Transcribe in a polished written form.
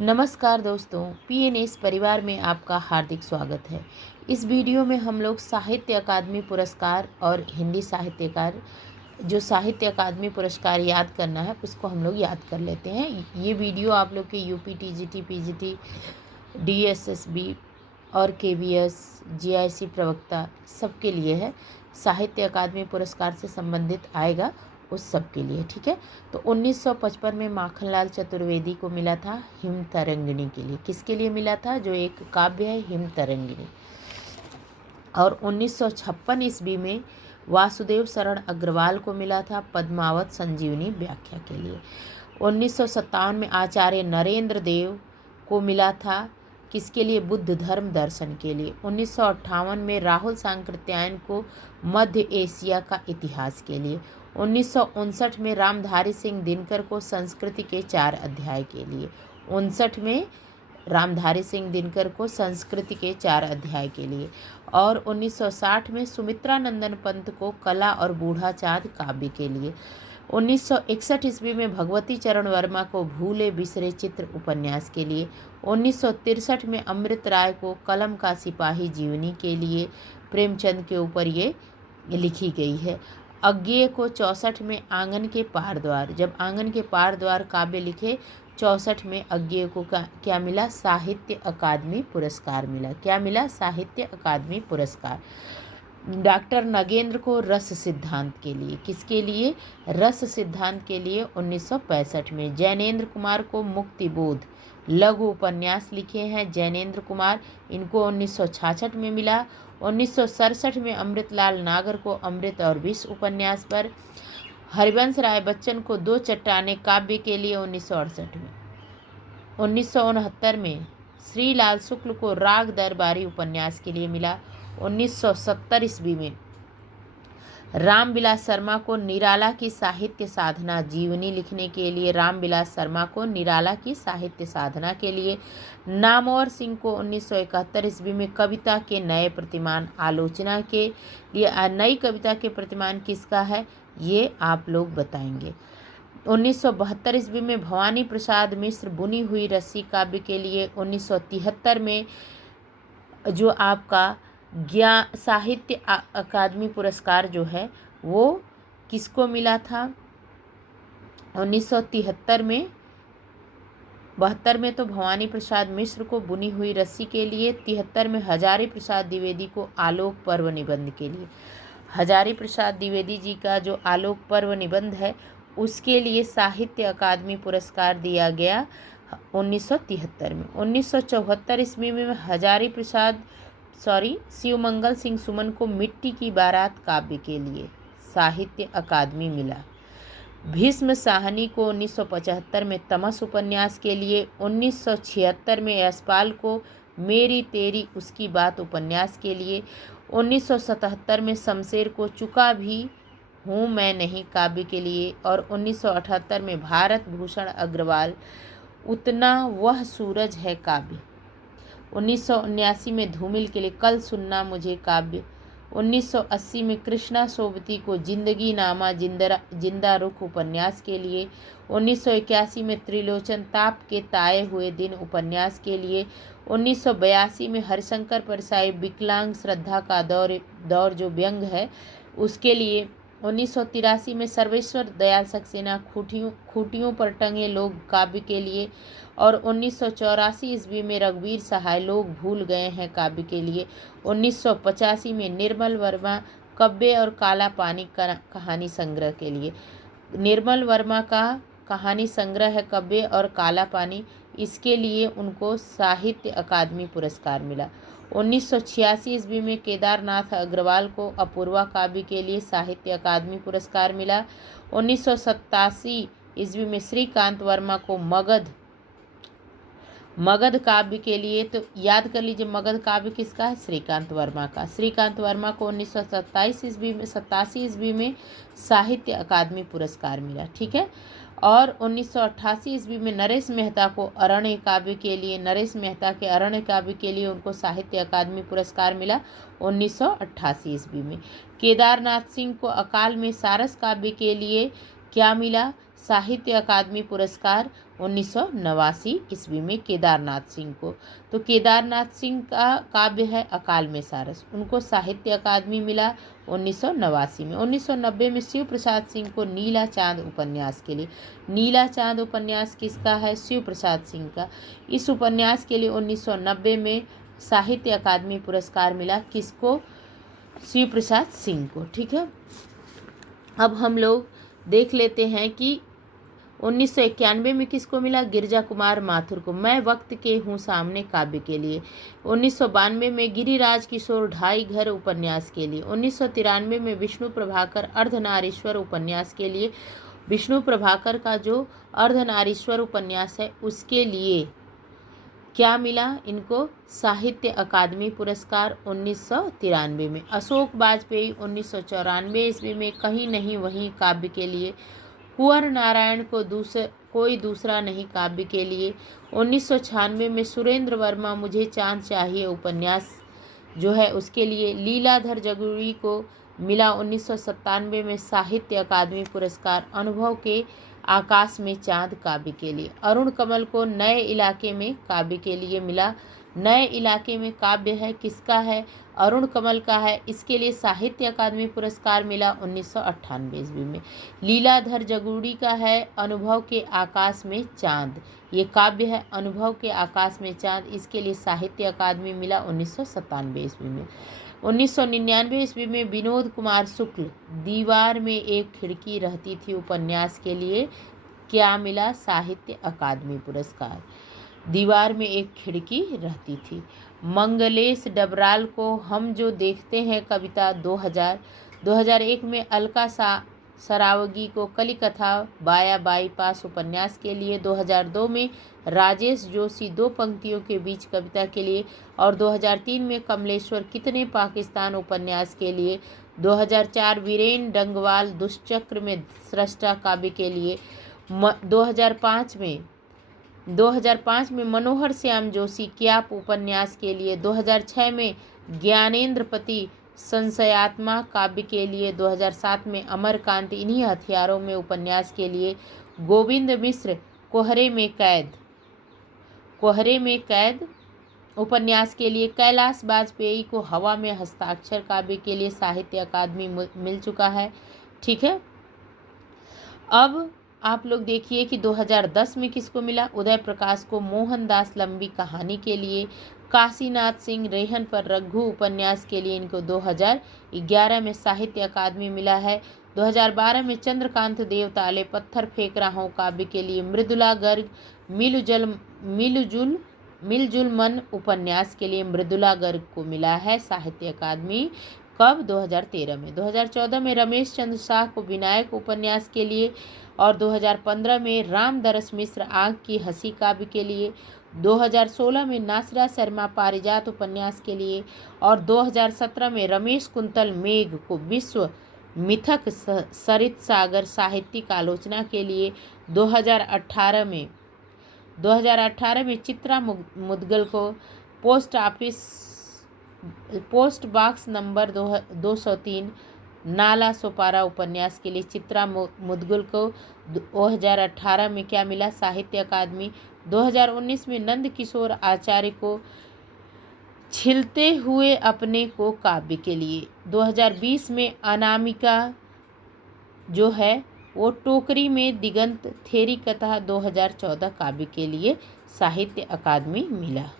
नमस्कार दोस्तों, पीएनएस परिवार में आपका हार्दिक स्वागत है। इस वीडियो में हम लोग साहित्य अकादमी पुरस्कार और हिंदी साहित्यकार जो साहित्य अकादमी पुरस्कार याद करना है उसको हम लोग याद कर लेते हैं। ये वीडियो आप लोग के यूपी, टीजीटी, पीजीटी, डीएसएसबी और केवीएस, जीआईसी प्रवक्ता सबके लिए है। साहित्य अकादमी पुरस्कार से संबंधित आएगा उस सब के लिए, ठीक है। तो 1955 में माखनलाल चतुर्वेदी को मिला था हिम तरंगिणी के लिए। किसके लिए मिला था? जो एक काव्य है हिम तरंगिणी। और 1956 ईस्वी में वासुदेव शरण अग्रवाल को मिला था पद्मावत संजीवनी व्याख्या के लिए। 1957 में आचार्य नरेंद्र देव को मिला था किसके लिए? बुद्ध धर्म दर्शन के लिए। 1958 में राहुल सांकृत्यायन को मध्य एशिया का इतिहास के लिए। 1959 में रामधारी सिंह दिनकर को संस्कृति के 4 अध्याय के लिए। 59 में रामधारी सिंह दिनकर को संस्कृति के 4 अध्याय के लिए। और 1960 में सुमित्रा नंदन पंत को कला और बूढ़ा चाँद काव्य के लिए। 1961 ईस्वी में भगवती चरण वर्मा को भूले बिसरे चित्र उपन्यास के लिए। 1963 में अमृत राय को कलम का सिपाही जीवनी के लिए प्रेमचंद के ऊपर ये लिखी गई है। अज्ञेय को 64 में आंगन के पार द्वार, जब आंगन के पार द्वार काव्य लिखे 64 में अज्ञेय को क्या मिला? साहित्य अकादमी पुरस्कार मिला। क्या मिला? साहित्य अकादमी पुरस्कार। डॉक्टर नगेंद्र को रस सिद्धांत के लिए, किसके लिए? रस सिद्धांत के लिए 1965 में। जैनेन्द्र कुमार को मुक्तिबोध लघु उपन्यास लिखे हैं जैनेन्द्र कुमार, इनको 1966 में मिला। 1967 में अमृतलाल नागर को अमृत और विष उपन्यास पर। हरिवंश राय बच्चन को 2 चट्टानें काव्य के लिए 1968 में। 1969 में श्रीलाल शुक्ल को राग दरबारी उपन्यास के लिए मिला। 1970 ईस्वी में रामविलास शर्मा को निराला की साहित्य साधना जीवनी लिखने के लिए, रामविलास शर्मा को निराला की साहित्य साधना के लिए। नामवर सिंह को 1971 ईस्वी में कविता के नए प्रतिमान आलोचना के लिए। नई कविता के प्रतिमान किसका है ये आप लोग बताएंगे। 1972 ईस्वी में भवानी प्रसाद मिश्र बुनी हुई रस्सी काव्य के लिए। 1973 में जो आपका साहित्य अकादमी पुरस्कार जो है वो किसको मिला था? 1973 में 72 में तो भवानी प्रसाद मिश्र को बुनी हुई रस्सी के लिए। 73 में हजारी प्रसाद द्विवेदी को आलोक पर्व निबंध के लिए। हजारी प्रसाद द्विवेदी जी का जो आलोक पर्व निबंध है उसके लिए साहित्य अकादमी पुरस्कार दिया गया 1973 में। 1974 ईस्वी में हजारी प्रसाद शिवमंगल सिंह सुमन को मिट्टी की बारात काव्य के लिए साहित्य अकादमी मिला। भीष्म साहनी को 1975 में तमस उपन्यास के लिए। 1976 में यशपाल को मेरी तेरी उसकी बात उपन्यास के लिए। 1977 में शमशेर को चुका भी हूँ मैं नहीं काव्य के लिए। और 1978 में भारत भूषण अग्रवाल उतना वह सूरज है काव्य। 1979 में धूमिल के लिए कल सुनना मुझे काव्य। 1980 में कृष्णा सोबती को जिंदगी नामा जिंदा रुख उपन्यास के लिए। 1981 में त्रिलोचन ताप के ताए हुए दिन उपन्यास के लिए। 1982 में हरिशंकर परसाई विकलांग श्रद्धा का दौर जो व्यंग है उसके लिए। 1983 में सर्वेश्वर दयाल सक्सेना खूटियों पर टंगे लोग काव्य के लिए। और 1984 ईस्वी में रघुवीर सहाय लोग भूल गए हैं काव्य के लिए। 1985 में निर्मल वर्मा कब्बे और काला पानी कहानी संग्रह के लिए। निर्मल वर्मा का कहानी संग्रह है कब्बे और काला पानी, इसके लिए उनको साहित्य अकादमी पुरस्कार मिला। 1986 ईस्वी में केदारनाथ अग्रवाल को अपूर्वा काव्य के लिए साहित्य अकादमी पुरस्कार मिला। 1987 ईस्वी में श्रीकांत वर्मा को मगध काव्य के लिए, तो याद कर लीजिए मगध काव्य किसका है? श्रीकांत वर्मा का। श्रीकांत वर्मा को 1987 ईस्वी में साहित्य अकादमी पुरस्कार मिला, ठीक है। और 1988 ईस्वी में नरेश मेहता को अरण्य काव्य के लिए, नरेश मेहता के अरण्य काव्य के लिए उनको साहित्य अकादमी पुरस्कार मिला 1988 ईस्वी में। केदारनाथ सिंह को अकाल में सारस काव्य के लिए क्या मिला? साहित्य अकादमी पुरस्कार 1989 ईस्वी में केदारनाथ सिंह को। तो केदारनाथ सिंह का काव्य है अकाल में सारस, उनको साहित्य अकादमी मिला 1989 में। 1990 में शिव प्रसाद सिंह को नीला चांद उपन्यास के लिए, नीला चांद उपन्यास किसका है? शिव प्रसाद सिंह का। इस उपन्यास के लिए 1990 में साहित्य अकादमी पुरस्कार मिला, किसको? शिव प्रसाद सिंह को। ठीक है, अब हम लोग देख लेते हैं कि 1991 में किसको मिला? गिरिजा कुमार माथुर को, मैं वक्त के हूँ सामने काव्य के लिए। 1992 में गिरिराज किशोर ढाई घर उपन्यास के लिए। 1993 में विष्णु प्रभाकर अर्धनारीश्वर उपन्यास के लिए, विष्णु प्रभाकर का जो अर्धनारीश्वर उपन्यास है उसके लिए क्या मिला इनको? साहित्य अकादमी पुरस्कार 1993 में। अशोक वाजपेयी 1994 ईस्वी में कहीं नहीं वहीं काव्य के लिए। कुंवर नारायण को कोई दूसरा नहीं काव्य के लिए। 1996 में सुरेंद्र वर्मा मुझे चांद चाहिए उपन्यास जो है उसके लिए। लीलाधर जगुड़ी को मिला 1997 में साहित्य अकादमी पुरस्कार अनुभव के आकाश में चांद काव्य के लिए। अरुण कमल को नए इलाके में काव्य के लिए मिला। नए इलाके में काव्य है किसका है? अरुण कमल का है। इसके लिए साहित्य अकादमी पुरस्कार मिला 1998 ईस्वी में। लीलाधर जगुड़ी का है अनुभव के आकाश में चांद, ये काव्य है अनुभव के आकाश में चांद, इसके लिए साहित्य अकादमी मिला 1997 ईस्वी में। 1999 ईस्वी में विनोद कुमार शुक्ल दीवार में एक खिड़की रहती थी उपन्यास के लिए क्या मिला? साहित्य अकादमी पुरस्कार। दीवार में एक खिड़की रहती थी। मंगलेश डबराल को हम जो देखते हैं कविता 2001 में अलका सरावगी को कलिकथा बाया बाईपास उपन्यास के लिए। 2002 में राजेश जोशी दो पंक्तियों के बीच कविता के लिए। और 2003 में कमलेश्वर कितने पाकिस्तान उपन्यास के लिए। 2004 वीरेन डंगवाल दुष्चक्र में सृष्टा काव्य के लिए। 2005 में मनोहर श्याम जोशी क्याप उपन्यास के लिए। 2006 में ज्ञानेंद्रपति संशयात्मा काव्य के लिए। 2007 में अमरकांत इन्हीं हथियारों में उपन्यास के लिए। गोविंद मिश्र कोहरे में कैद उपन्यास के लिए। कैलाश वाजपेयी को हवा में हस्ताक्षर काव्य के लिए साहित्य अकादमी मिल चुका है। ठीक है, अब आप लोग देखिए कि 2010 में किसको मिला? उदय प्रकाश को मोहनदास लंबी कहानी के लिए। काशीनाथ सिंह रेहन पर रघु उपन्यास के लिए इनको 2011 में साहित्य अकादमी मिला है। 2012 में चंद्रकांत देवताले पत्थर फेंक रहा हूँ काव्य के लिए। मृदुला गर्ग मिलजुल मन उपन्यास के लिए मृदुला गर्ग को मिला है साहित्य अकादमी। कब? 2013 में। 2014 में रमेश चंद्र शाह को विनायक उपन्यास के लिए। और 2015 में रामदरस मिश्र आग की हंसी काव्य के लिए। 2016 में नासरा शर्मा पारिजात उपन्यास के लिए। और 2017 में रमेश कुंतल मेघ को विश्व मिथक सरित सागर साहित्यिक आलोचना के लिए। 2018 में चित्रा मुदगल को post box number 203 Nala Sopara उपन्यास के लिए चित्रा मुदगल को 2018 में क्या मिला? साहित्य अकादमी। 2019 में नंद किशोर आचार्य को छिलते हुए अपने को काव्य के लिए। 2020 में अनामिका जो है वो टोकरी में दिगंत थेरी कथा 2014 काव्य के लिए साहित्य अकादमी मिला।